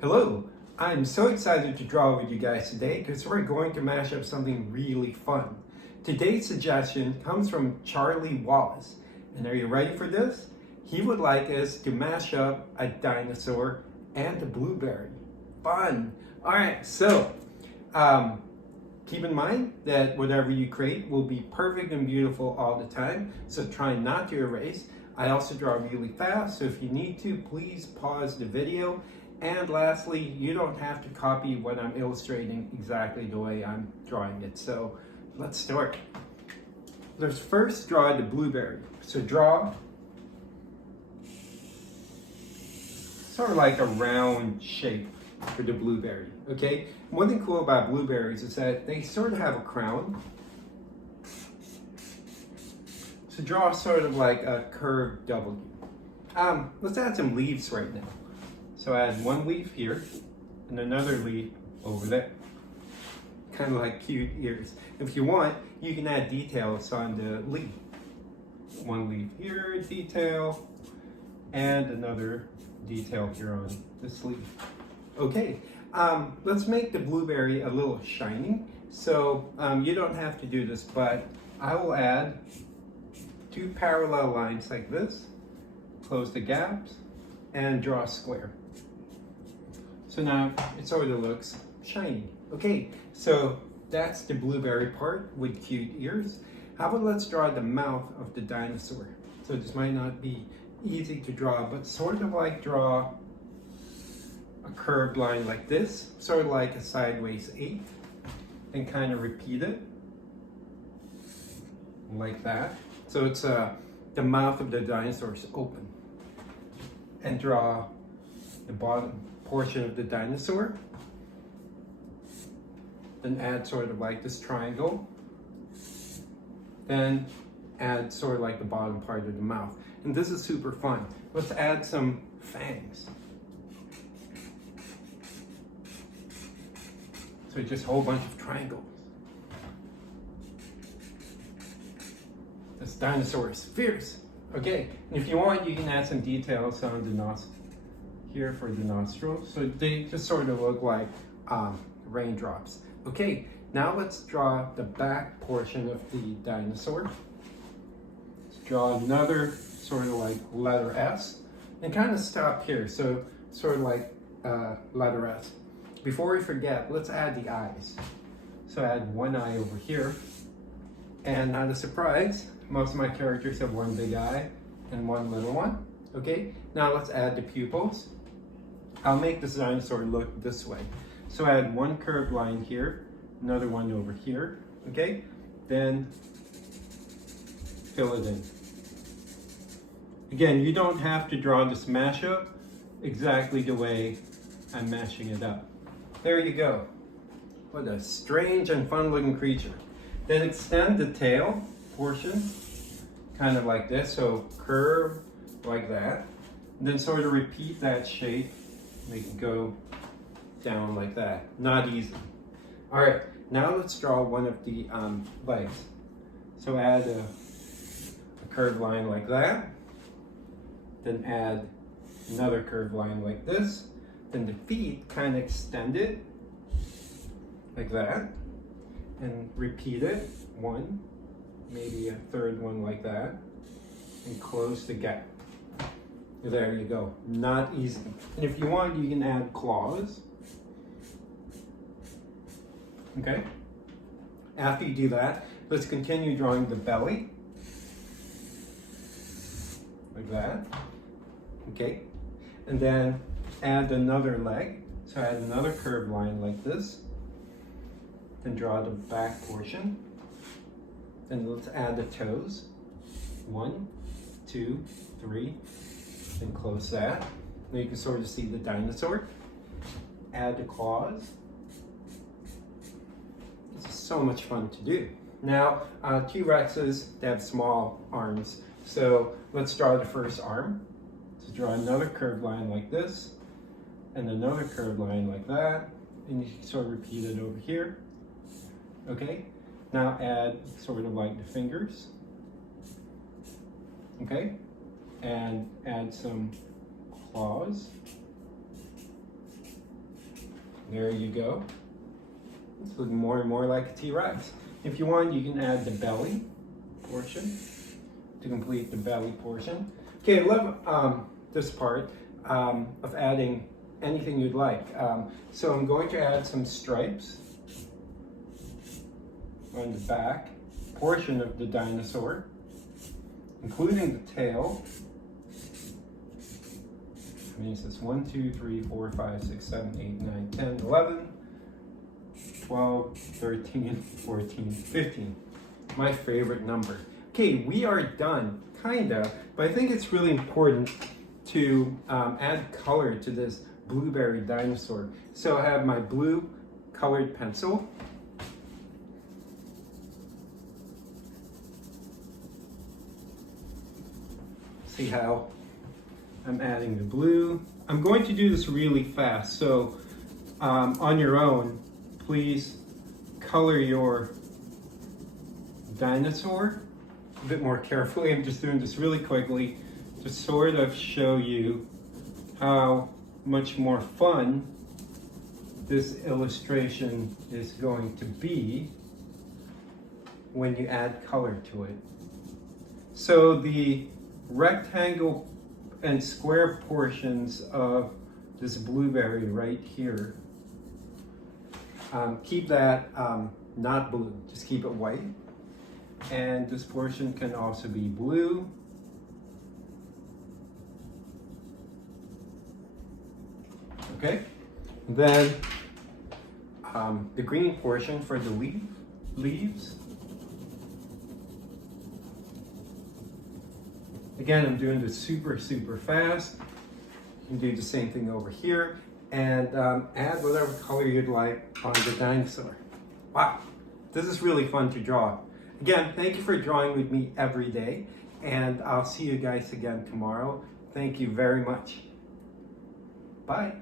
Hello, I'm so excited to draw with you guys today because we're going to mash up something really fun. Today's suggestion comes from Charlie Wallace, and are you ready for this? He would like us to mash up a dinosaur and a blueberry. Fun! Alright, so keep in mind that whatever you create will be perfect and beautiful all the time, so try not to erase. I also draw really fast, so if you need to, please pause the video. And lastly, you don't have to copy what I'm illustrating exactly the way I'm drawing it. So let's start. Let's first draw the blueberry. So draw sort of like a round shape for the blueberry, okay? One thing cool about blueberries is that they sort of have a crown. So draw sort of like a curved W. Let's add some leaves right now. So add one leaf here and another leaf over there. Kind of like cute ears. If you want, you can add details on the leaf. One leaf here, detail, and another detail here on this leaf. Okay, let's make the blueberry a little shiny. So you don't have to do this, but I will add two parallel lines like this, close the gaps, and draw a square. So now it sort of looks shiny. Okay, so that's the blueberry part with cute ears. How about let's draw the mouth of the dinosaur? So this might not be easy to draw, but sort of like draw a curved line like this, sort of like a sideways 8, and kind of repeat it like that. So it's the mouth of the dinosaur is open. And draw the bottom portion of the dinosaur. Then add sort of like this triangle. Then add sort of like the bottom part of the mouth. And this is super fun. Let's add some fangs. So just a whole bunch of triangles. This dinosaur is fierce. Okay, and if you want, you can add some details on the nostrils here for the nostrils. So they just sort of look like raindrops. Okay, now let's draw the back portion of the dinosaur. Let's draw another sort of like letter S and kind of stop here. So sort of like letter S. Before we forget, let's add the eyes. So add one eye over here. And not a surprise, most of my characters have one big eye and one little one. Okay, now let's add the pupils. I'll make this dinosaur look this way. So add one curved line here, another one over here, okay? Then fill it in. Again, you don't have to draw this mashup exactly the way I'm mashing it up. There you go. What a strange and fun looking creature. Then extend the tail portion, kind of like this, so curve like that. And then sort of repeat that shape, make it go down like that. Not easy. All right, now let's draw one of the legs. So add a curved line like that. Then add another curved line like this. Then the feet kind of extend it like that. And repeat it, one, maybe a third one like that, and close the gap. There you go, not easy. And if you want, you can add claws. Okay, after you do that, let's continue drawing the belly, like that, okay? And then add another leg, so add another curved line like this. Then draw the back portion. Then let's add the toes. 1, 2, 3. Then close that. Now you can sort of see the dinosaur. Add the claws. This is so much fun to do. Now, T-Rexes, they have small arms. So let's draw the first arm. So draw another curved line like this. And another curved line like that. And you can sort of repeat it over here. Okay, now add sort of like the fingers, okay, and add some claws, There you go. It's looking more and more like a T-Rex. If you want, you can add the belly portion to complete the belly portion. Okay, I love this part of adding anything you'd like. So I'm going to add some stripes on the back portion of the dinosaur, including the tail. I mean, it says 1, 2, 3, 4, 5, 6, 7, 8, 9, 10, 11, 12, 13, 14, 15. My favorite number. Okay, we are done, kinda, but I think it's really important to add color to this blueberry dinosaur. So I have my blue colored pencil. See how I'm adding the blue. I'm going to do this really fast, so on your own, please color your dinosaur a bit more carefully. I'm just doing this really quickly to sort of show you how much more fun this illustration is going to be when you add color to it. So the rectangle and square portions of this blueberry right here, keep that not blue, just keep it white. And this portion can also be blue. Okay, then the green portion for the leaves. Again, I'm doing this super fast. You can do the same thing over here and add whatever color you'd like on the dinosaur. Wow, this is really fun to draw. Again, thank you for drawing with me every day, and I'll see you guys again tomorrow. Thank you very much. Bye.